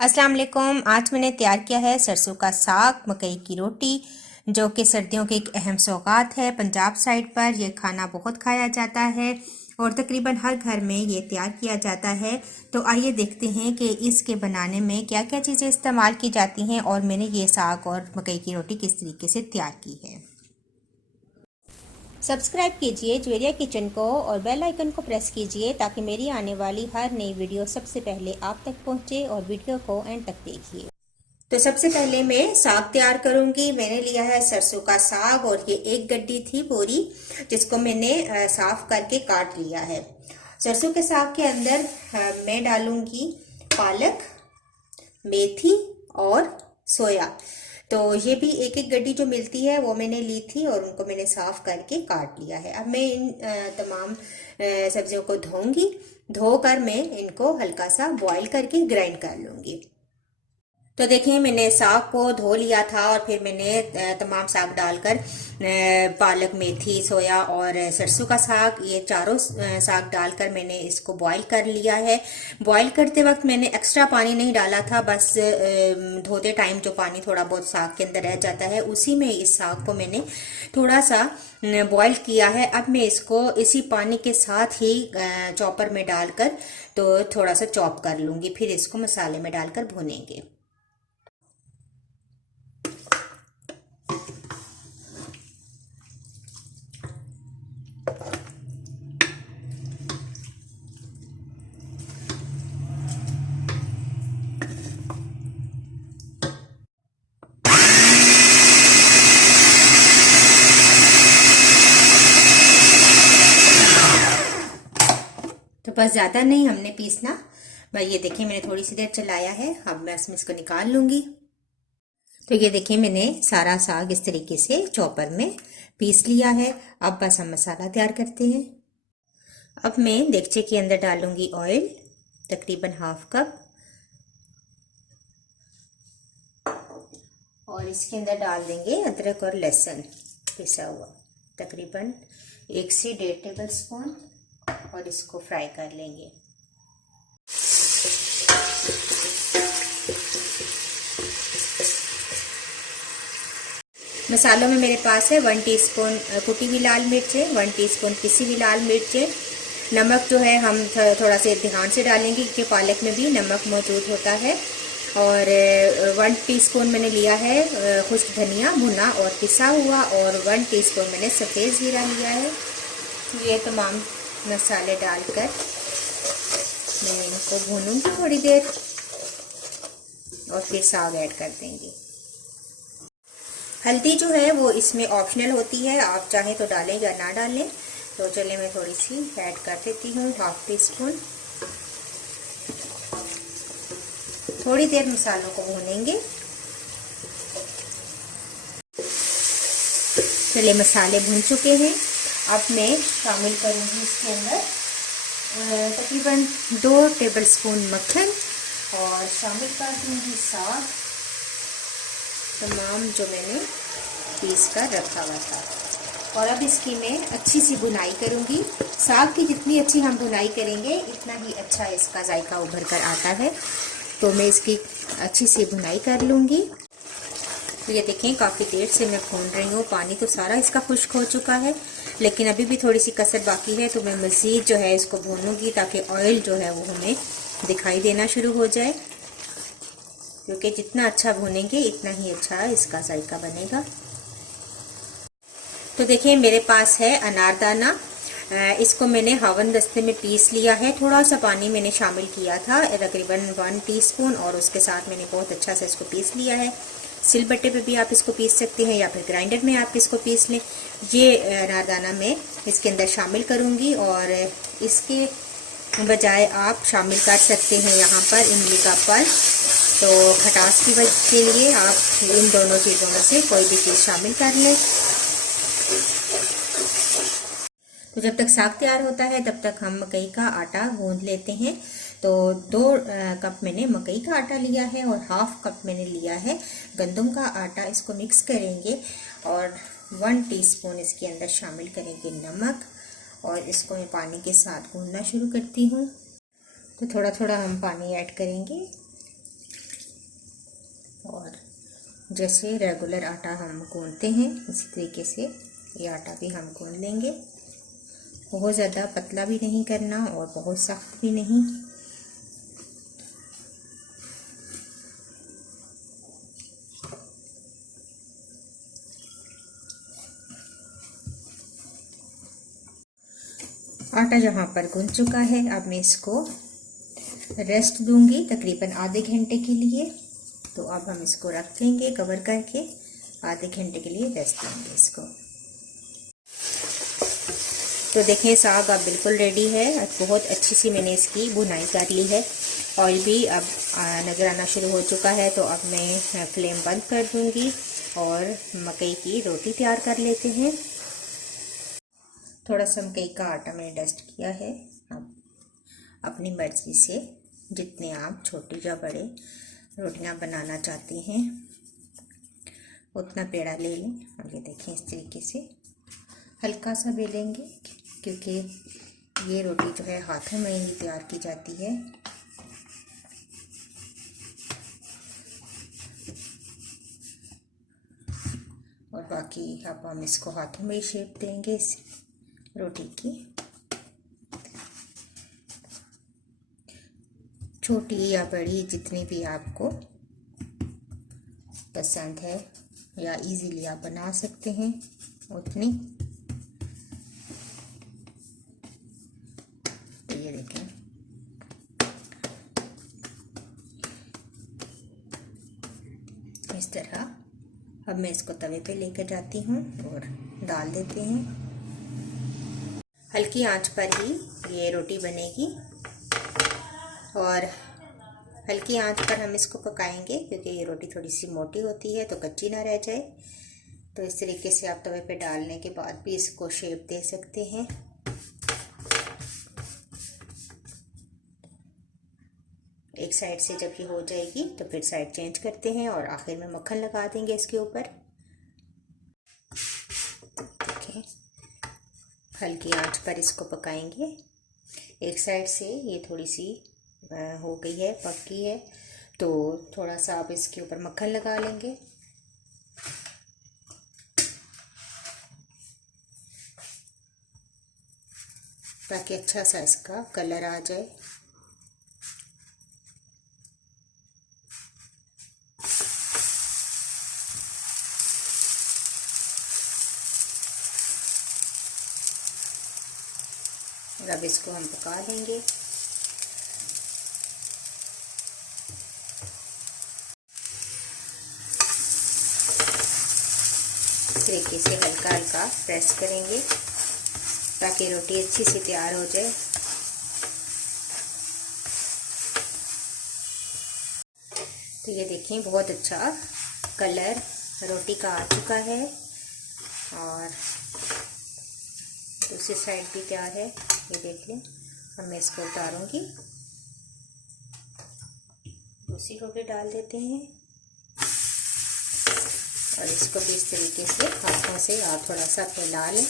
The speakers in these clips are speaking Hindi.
अस्सलाम वालेकुम। आज मैंने तैयार किया है सरसों का साग, मकई की रोटी, जो कि सर्दियों की एक अहम सौगात है। पंजाब साइड पर यह खाना बहुत खाया जाता है और तकरीबन हर घर में ये तैयार किया जाता है। तो आइए देखते हैं कि इसके बनाने में क्या क्या चीज़ें इस्तेमाल की जाती हैं और मैंने ये साग और मकई की रोटी किस तरीके से तैयार की है। सब्सक्राइब कीजिए ज्वेरिया किचन को और बेल आइकन को प्रेस कीजिए ताकि मेरी आने वाली हर नई वीडियो सबसे पहले आप तक पहुंचे, और वीडियो को एंड तक देखिए। तो सबसे पहले मैं साग तैयार करूंगी। मैंने लिया है सरसों का साग और ये एक गड्डी थी पूरी, जिसको मैंने साफ करके काट लिया है। सरसों के साग के अंदर मैं डालूंगी पालक, मेथी और सोया। तो ये भी एक एक गड्डी जो मिलती है वो मैंने ली थी और उनको मैंने साफ करके काट लिया है। अब मैं इन तमाम सब्जियों को धोऊंगी। धोकर मैं इनको हल्का सा बॉईल करके ग्राइंड कर लूंगी। तो देखिए, मैंने साग को धो लिया था और फिर मैंने तमाम साग डालकर पालक, मेथी, सोया और सरसों का साग, ये चारों साग डालकर मैंने इसको बॉईल कर लिया है। बॉईल करते वक्त मैंने एक्स्ट्रा पानी नहीं डाला था, बस धोते टाइम जो पानी थोड़ा बहुत साग के अंदर रह जाता है उसी में इस साग को मैंने थोड़ा सा बॉईल किया है। अब मैं इसको इसी पानी के साथ ही चॉपर में डालकर तो थोड़ा सा चॉप कर लूंगी, फिर इसको मसाले में डालकर भूनेंगे। तो बस ज़्यादा नहीं हमने पीसना। भाई ये देखिए, मैंने थोड़ी सी देर चलाया है। अब मैं इसमें इसको निकाल लूंगी। तो ये देखिए, मैंने सारा साग इस तरीके से चॉपर में पीस लिया है। अब बस हम मसाला तैयार करते हैं। अब मैं देगचे के अंदर डालूंगी ऑयल, तकरीबन हाफ कप, और इसके अंदर डाल देंगे अदरक और लहसुन पिसा हुआ, तकरीबन 1 से 1.5 टेबल स्पून, और इसको फ्राई कर लेंगे। मसालों में मेरे पास है 1 टीस्पून कुटी हुई लाल मिर्च है, 1 टीस्पून पिसी हुई लाल मिर्च है। नमक जो है हम थोड़ा सा ध्यान से डालेंगे क्योंकि पालक में भी नमक मौजूद होता है। और 1 टीस्पून मैंने लिया है खुश्क धनिया भुना और पिसा हुआ, और 1 टीस्पून मैंने सफ़ेद ज़ीरा लिया है। ये तमाम मसाले डालकर मैं इनको भूनूंगी थोड़ी देर, और फिर साग ऐड कर देंगे। हल्दी जो है वो इसमें ऑप्शनल होती है, आप चाहें तो डालें या ना डालें। तो चलिए मैं थोड़ी सी ऐड कर देती हूँ, 1/2 टीस्पून। थोड़ी देर मसालों को भूनेंगे। चलिए, मसाले भून चुके हैं। अब मैं शामिल करूँगी इसके अंदर तकरीबन 2 टेबलस्पून मक्खन, और शामिल कर दूँगी साग तमाम जो मैंने पीस कर रखा हुआ था। और अब इसकी मैं अच्छी सी भुनाई करूँगी। साग की जितनी अच्छी हम भुनाई करेंगे इतना ही अच्छा इसका जायका उभर कर आता है। तो मैं इसकी अच्छी सी भुनाई कर लूँगी। तो ये देखें, काफ़ी देर से मैं भून रही हूँ। पानी तो सारा इसका खुश्क हो चुका है, लेकिन अभी भी थोड़ी सी कसर बाकी है। तो मैं मज़ीद जो है इसको भूनूंगी ताकि ऑयल जो है वो हमें दिखाई देना शुरू हो जाए, क्योंकि जितना अच्छा भूनेंगे इतना ही अच्छा इसका जायका बनेगा। तो देखिए, मेरे पास है अनारदाना। इसको मैंने हवन दस्ते में पीस लिया है। थोड़ा सा पानी मैंने शामिल किया था, तकरीबन 1 टीस्पून, और उसके साथ मैंने बहुत अच्छा से इसको पीस लिया है। सिलबट्टे पे भी आप इसको पीस सकते हैं या फिर ग्राइंडर में आप इसको पीस लें। ये अनारदाना मैं इसके अंदर शामिल करूँगी, और इसके बजाय आप शामिल कर सकते हैं यहाँ पर इमली का पल्प। तो खटास की वजह के लिए आप इन दोनों चीज़ों में से कोई भी चीज़ शामिल कर लें। तो जब तक साग तैयार होता है तब तक हम मकई का आटा गूंद लेते हैं। तो 2 कप मैंने मकई का आटा लिया है और हाफ कप मैंने लिया है गंदम का आटा। इसको मिक्स करेंगे और 1 टीस्पून इसके अंदर शामिल करेंगे नमक, और इसको मैं पानी के साथ गूंदना शुरू करती हूँ। तो थोड़ा थोड़ा हम पानी ऐड करेंगे। जैसे रेगुलर आटा हम गूंथते हैं इसी तरीके से ये आटा भी हम गूंथ लेंगे। बहुत ज़्यादा पतला भी नहीं करना और बहुत सख्त भी नहीं। आटा जहाँ पर गूंथ चुका है, अब मैं इसको रेस्ट दूंगी तकरीबन आधे घंटे के लिए। तो अब हम इसको रख देंगे कवर करके, आधे घंटे के लिए रेस्ट देंगे इसको। तो देखें साग अब बिल्कुल रेडी है। बहुत अच्छी सी मैंने इसकी भुनाई कर ली है। ऑयल भी अब नज़र आना शुरू हो चुका है। तो अब मैं फ्लेम बंद कर दूंगी और मकई की रोटी तैयार कर लेते हैं। थोड़ा सा मकई का आटा मैंने डस्ट किया है। अब अपनी मर्ज़ी से जितने आप छोटी या बड़े रोटियां बनाना चाहते हैं उतना पेड़ा ले लें। और ये देखें इस तरीके से हल्का सा बेलेंगे, क्योंकि ये रोटी जो है हाथों में ही तैयार की जाती है। और बाकी अब हम इसको हाथों में ही शेप देंगे इस रोटी की। छोटी या बड़ी जितनी भी आपको पसंद है या इजीली आप बना सकते हैं उतनी। तो ये देखें इस तरह। अब मैं इसको तवे पे लेकर जाती हूँ और डाल देते हैं। हल्की आंच पर ही ये रोटी बनेगी और हल्की आंच पर हम इसको पकाएंगे, क्योंकि ये रोटी थोड़ी सी मोटी होती है तो कच्ची ना रह जाए। तो इस तरीके से आप तवे पे डालने के बाद भी इसको शेप दे सकते हैं। एक साइड से जब ये हो जाएगी तो फिर साइड चेंज करते हैं और आखिर में मक्खन लगा देंगे इसके ऊपर। देखिए हल्की आंच पर इसको पकाएंगे। एक साइड से ये थोड़ी सी हो गई है, पकी है, तो थोड़ा सा आप इसके ऊपर मक्खन लगा लेंगे। ताकि अच्छा सा इसका कलर आ जाए। और अब इसको हम पका लेंगे। इस तरीके से हल्का हल्का प्रेस करेंगे ताकि रोटी अच्छी से तैयार हो जाए। तो ये देखें बहुत अच्छा कलर रोटी का आ चुका है और दूसरी साइड भी तैयार है। ये देख लें। अब मैं इसको उतारूंगी, दूसरी रोटी डाल देते हैं और इसको भी इस तरीके से हाथों से आप थोड़ा सा फैला लें इस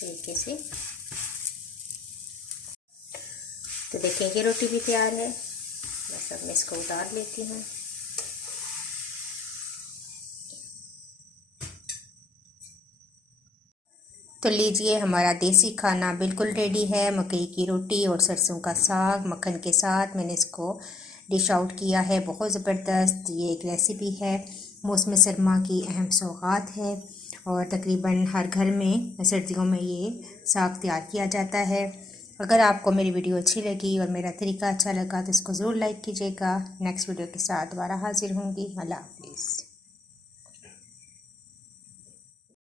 तरीके से। तो देखिए ये रोटी भी तैयार है। बस अब मैं इसको उतार लेती हूँ। तो लीजिए हमारा देसी खाना बिल्कुल रेडी है। मकई की रोटी और सरसों का साग मक्खन के साथ मैंने इसको डिश आउट किया है। बहुत ज़बरदस्त ये एक रेसिपी है। मौसम सरमा की अहम सौगात है और तकरीबन हर घर में सर्दियों में ये साग तैयार किया जाता है। अगर आपको मेरी वीडियो अच्छी लगी और मेरा तरीका अच्छा लगा तो इसको ज़रूर लाइक कीजिएगा। नेक्स्ट वीडियो के साथ दोबारा हाजिर होंगी। अल्लाह हाफिज़।